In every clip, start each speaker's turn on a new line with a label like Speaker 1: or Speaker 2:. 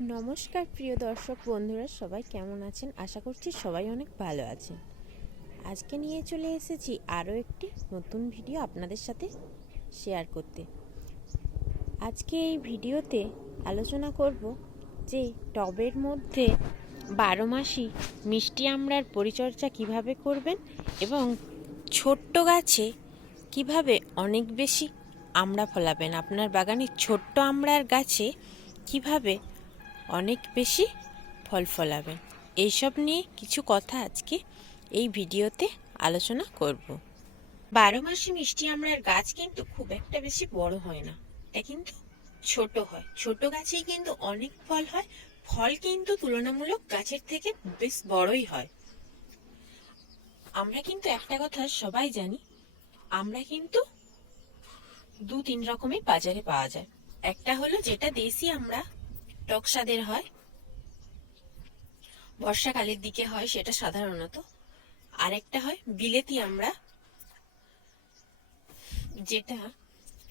Speaker 1: নমস্কার, প্রিয় দর্শক বন্ধুরা, সবাই কেমন আছেন? আশা করছি সবাই অনেক ভালো আছেন। আজকে নিয়ে চলে এসেছি আরও একটি নতুন ভিডিও আপনাদের সাথে শেয়ার করতে। আজকে এই ভিডিওতে আলোচনা করব যে টবের মধ্যে বারো মাসি মিষ্টি আমড়ার পরিচর্যা কীভাবে করবেন এবং ছোট্ট গাছে কীভাবে অনেক বেশি আমড়া ফলাবেন? আপনার বাগানে ছোট্ট আমড়ার গাছে কীভাবে অনেক বেশি ফল ফলাবেন। এইসব নিয়ে কিছু কথা আজকে এই ভিডিওতে আলোচনা করব। বারো মাসে মিষ্টি আমড়ার গাছ কিন্তু খুব একটা বেশি বড় হয় না। এটা কিন্তু ছোট হয়। ছোট গাছেই কিন্তু অনেক ফল হয়। ফল কিন্তু তুলনামূলক গাছের থেকে বেশ বড়ই হয়। আমরা কিন্তু একটা কথা সবাই জানি, আমরা কিন্তু দু তিন রকমের বাজারে পাওয়া যায়। একটা হলো যেটা দেশি আমরা টক স্বাদের হয়। বর্ষাকালের দিকে হয় সেটা সাধারণত। আরেকটা হয় বিলেতি আমরা, যেটা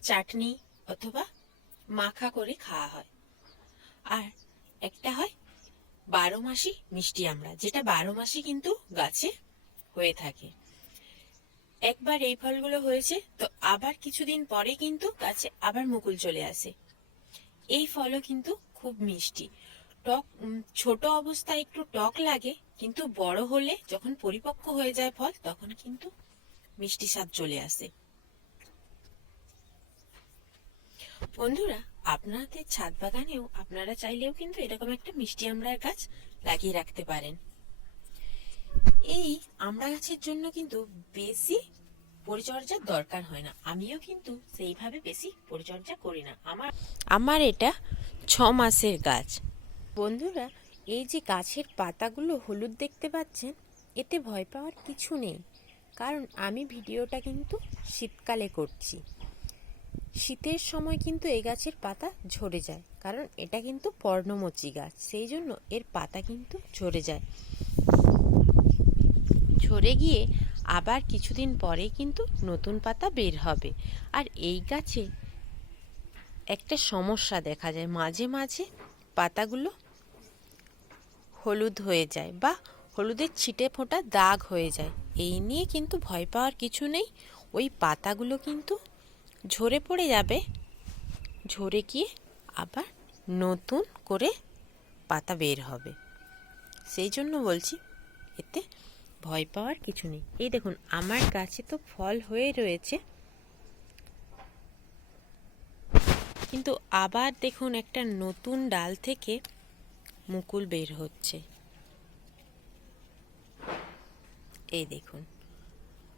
Speaker 1: চাটনি অথবা মাখা করে খাওয়া হয়। আর একটা হয় বারো মাসি মিষ্টি আমরা, যেটা বারো মাসই কিন্তু গাছে হয়ে থাকে। একবার এই ফলগুলো হয়েছে, তো আবার কিছুদিন পরে কিন্তু গাছে আবার মুকুল চলে আসে। এই ফলও কিন্তু খুব মিষ্টি। টক ছোট অবস্থায় একটু টক লাগে, কিন্তু বড় হলে যখন পরিপক্ক হয়ে যায় ফল, তখন কিন্তু মিষ্টি স্বাদ চলে আসে। বন্ধুরা, আপনাদের ছাদ বাগানেও আপনারা চাইলেও কিন্তু এরকম একটা মিষ্টি আমড়ার গাছ লাগিয়ে রাখতে পারেন। এই আমড়া গাছের জন্য কিন্তু বেশি পরিচর্যার দরকার হয় না। আমিও কিন্তু সেইভাবে বেশি পরিচর্যা করি না। আমার আমার এটা ছ মাসের গাছ। বন্ধুরা, এই যে গাছের পাতাগুলো হলুদ দেখতে পাচ্ছেন, এতে ভয় পাওয়ার কিছু নেই। কারণ আমি ভিডিওটা কিন্তু শীতকালে করছি। শীতের সময় কিন্তু এই গাছের পাতা ঝরে যায়, কারণ এটা কিন্তু পর্ণমোচী গাছ, সেই জন্য এর পাতা কিন্তু ঝরে যায়। ঝরে গিয়ে আবার কিছুদিন পরে কিন্তু নতুন পাতা বের হবে। আর এই গাছে একটা সমস্যা দেখা যায়। মাঝে মাঝে পাতাগুলো হলুদ হয়ে যায় বা হলুদের ছিটে ফোটা দাগ হয়ে যায়। এই নিয়ে কিন্তু ভয় পাওয়ার কিছু নেই। ওই পাতাগুলো কিন্তু ঝরে পড়ে যাবে। ঝরে গিয়ে আবার নতুন করে পাতা বের হবে। সেই জন্য বলছি, এতে ভয় পাওয়ার কিছু নেই। এই দেখুন, আমার গাছে তো ফল হয়ে রয়েছে। কিন্তু আবার দেখুন একটা নতুন ডাল থেকে মুকুল বের হচ্ছে। এই দেখুন।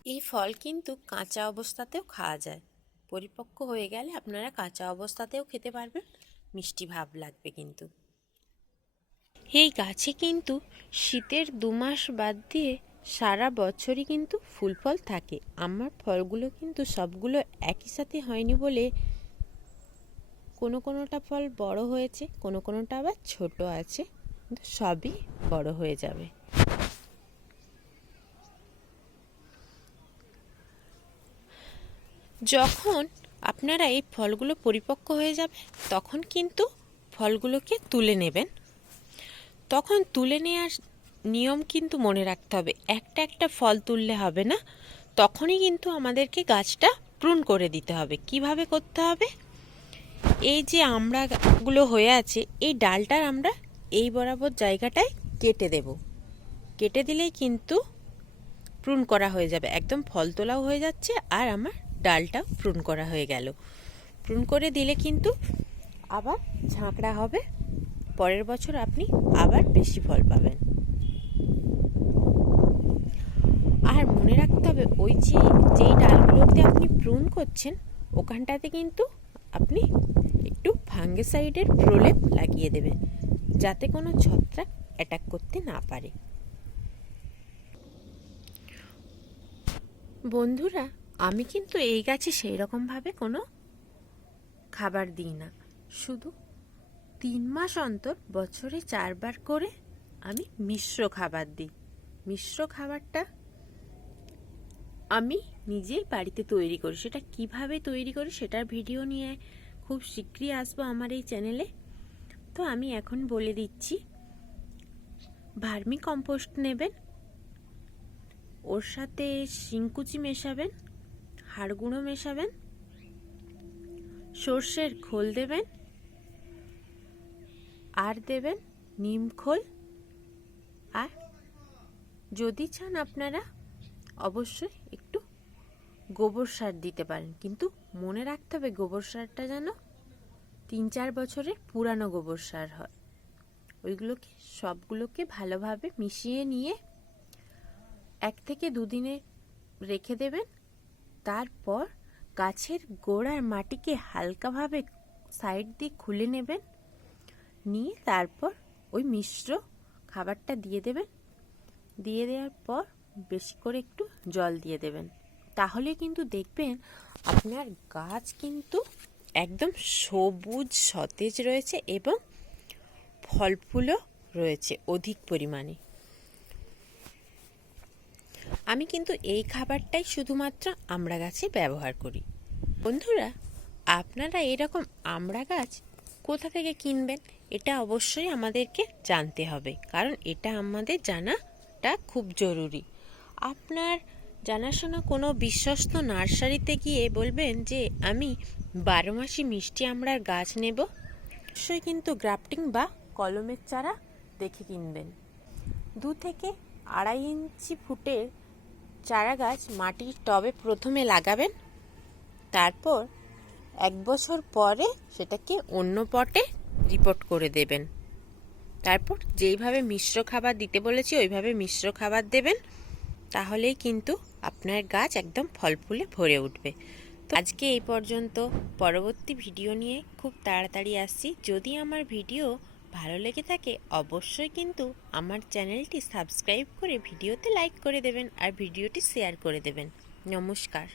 Speaker 1: এই ফল কিন্তু কাঁচা অবস্থাতেও খাওয়া যায়। পরিপক্ক হয়ে গেলে আপনারা কাঁচা অবস্থাতেও খেতে পারবেন, মিষ্টি ভাব লাগবে কিন্তু। এই গাছে কিন্তু শীতের দু মাস বাদ দিয়ে সারা বছরই কিন্তু ফুল ফল থাকে। আমার ফলগুলো কিন্তু সবগুলো একই সাথে হয়নি বলে কোনো কোনোটা ফল বড় হয়েছে, কোনো কোনোটা আবার ছোট আছে কিন্তু সবই বড় হয়ে যাবে। যখন আপনারা এই ফলগুলো পরিপক্ক হয়ে যাবে, তখন কিন্তু ফলগুলোকে তুলে নেবেন। তখন তুলে নেওয়ার নিয়ম কিন্তু মনে রাখতে হবে। একটা একটা ফল তুললে হবে না, তখনই কিন্তু আমাদেরকে গাছটা প্রুন করে দিতে হবে। কীভাবে করতে হবে? এই যে আমড়াগুলো হয়ে আছে, এই ডালটার আমরা এই বরাবর জায়গাটায় কেটে দেব। কেটে দিলেই কিন্তু প্রুন করা হয়ে যাবে। একদম ফল তোলাও হয়ে যাচ্ছে আর আমার ডালটাও প্রুন করা হয়ে গেল। প্রুন করে দিলে কিন্তু আবার ঝাঁকড়া হবে। পরের বছর আপনি আবার বেশি ফল পাবেন। আর মনে রাখতে হবে, ওই যে, যেই ডালগুলোতে আপনি প্রুন করছেন, ওখানটাতে কিন্তু আপনি একটু ফাঙ্গিসাইডের প্রলেপ লাগিয়ে দেবেন, যাতে কোনো ছত্রাক অ্যাটাক করতে না পারে। বন্ধুরা, আমি কিন্তু এই গাছে সেই রকমভাবে কোনো খাবার দিই না। শুধু তিন মাস অন্তর বছরে চারবার করে আমি মিশ্র খাবার দিই। মিশ্র খাবারটা আমি নিজেই বাড়িতে তৈরি করি। সেটা কীভাবে তৈরি করি সেটার ভিডিও নিয়ে খুব শীঘ্রই আসব আমার এই চ্যানেলে। তো আমি এখন বলে দিচ্ছি, ভার্মি কম্পোস্ট নেবেন, ওর সাথে শিংকুচি মেশাবেন হাড় গুঁড়ো মেশাবেন, সর্ষের খোল দেবেন, আর দেবেন নিম খোল। আর যদি চান আপনারা, অবশ্যই গোবর সার দিতে পারেন। কিন্তু মনে রাখতে হবে গোবর সারটা যেন তিন চার বছরের পুরানো গোবর সার হয়। ওইগুলোকে, সবগুলোকে ভালোভাবে মিশিয়ে নিয়ে এক থেকে দুদিনে রেখে দেবেন। তারপর গাছের গোড়ার মাটিকে হালকাভাবে সাইড দিয়ে খুলে নেবেন। নিয়ে তারপর ওই মিশ্র খাবারটা দিয়ে দেবেন। দিয়ে দেওয়ার পর বেশি করে একটু জল দিয়ে দেবেন। তাহলে কিন্তু দেখবেন আপনার গাছ কিন্তু একদম সবুজ, সতেজ রয়েছে এবং ফল ফুলও রয়েছে অধিক পরিমাণে। আমি কিন্তু এই খাবারটাই শুধুমাত্র আমড়া গাছে ব্যবহার করি। বন্ধুরা, আপনারা এরকম আমড়া গাছ কোথা থেকে কিনবেন? এটা অবশ্যই আমাদেরকে জানতে হবে, কারণ এটা আমাদের জানাটা খুব জরুরি। আপনার জানাশোনা কোনো বিশ্বস্ত নার্সারিতে গিয়ে বলবেন যে, আমি বারো মাসি মিষ্টি আমড়ার গাছ নেব। অবশ্যই কিন্তু গ্রাফটিং বা কলমের চারা দেখে কিনবেন। দু থেকে আড়াই ইঞ্চি ফুটের চারা গাছ মাটির টবে প্রথমে লাগাবেন। তারপর এক বছর পরে সেটাকে অন্য পটে রিপোর্ট করে দেবেন। তারপর যেইভাবে মিশ্র খাবার দিতে বলেছি, ওইভাবে মিশ্র খাবার দেবেন। তাহলেই কিন্তু আপনার গাছ একদম ফল ফুলে ভরে উঠবে। তো আজকে এই পর্যন্ত। পরবর্তী ভিডিও নিয়ে খুব তাড়াতাড়ি আসছি। যদি আমার ভিডিও ভালো লেগে থাকে, অবশ্যই কিন্তু আমার চ্যানেলটি সাবস্ক্রাইব করে ভিডিওতে লাইক করে দেবেন আর ভিডিওটি শেয়ার করে দেবেন। নমস্কার।